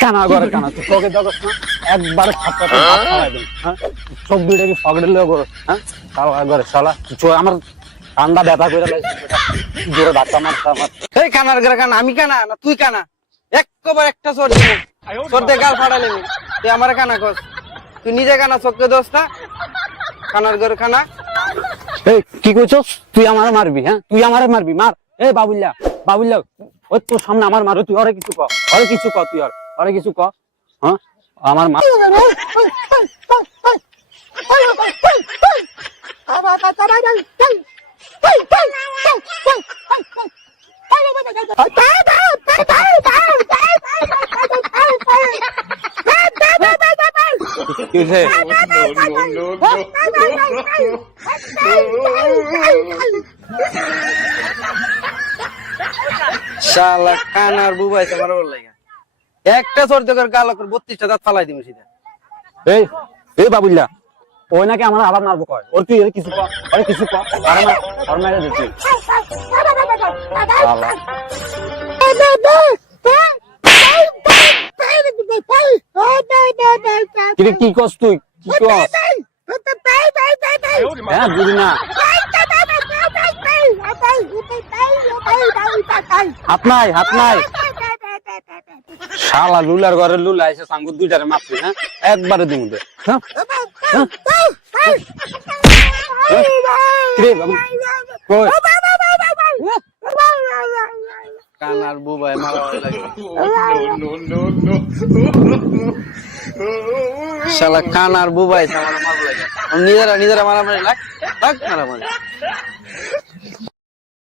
কানা করে কানা তুই তোকে দেখছ না একবারে থাপ্পড়টা ফালাই দিন হ্যাঁ সব দুইটা কি ফগড়ে লয়ে করো হ্যাঁ তাও একবারে শালা কিছু আমার ঠান্ডা ব্যথা করে লাগছে জোরে ধাক্কা মারতা আমার এই কানার ঘরে কানা আমি কানা না তুই কানা একবার একটা চোর দিব চোর দিয়ে গাল ফাড়ালে তুই আমার কানা কস তুই নিজে কানা চোখকে দোষ না কানার ঘরে কানা এই কি কইছস তুই আমারে মারবি হ্যাঁ তুই আমারে মারবি মার এই বাবুল্লা বাবুল্লা ওই তোর সামনে আমার মারো তুই আরে কিছু ক তুই আরে কিছু ক হ্যাঁ আমার মা কি হইছে? শালা কানার বুবাইছে আমার বল লাগা একটা চোর দিয়ে গাল করে 32টা দাঁত ফালাই দিমু সিধা এই এই বাবুল্লা ওই নাকি আমার আবার মারবো কয় ওর তুই এর কিছু ক আরে কিছু ক আরে না আর মেরে দিচ্ছি শালা কি কি কস তুই কি কস হ্যাঁ বুঝি না হাত নাই শালা লুলার ঘরে লুলা এসে সাঙ্গুর দুইটারে মারছি হ্যাঁ একবারে দিমু দে হ্যাঁ কিরে বাবু কই কানার বুবাই মারা লাগে শালা কানার বুবাইছে আমার মারা লাগে নিজেরা মারামারি লাগ মারামারি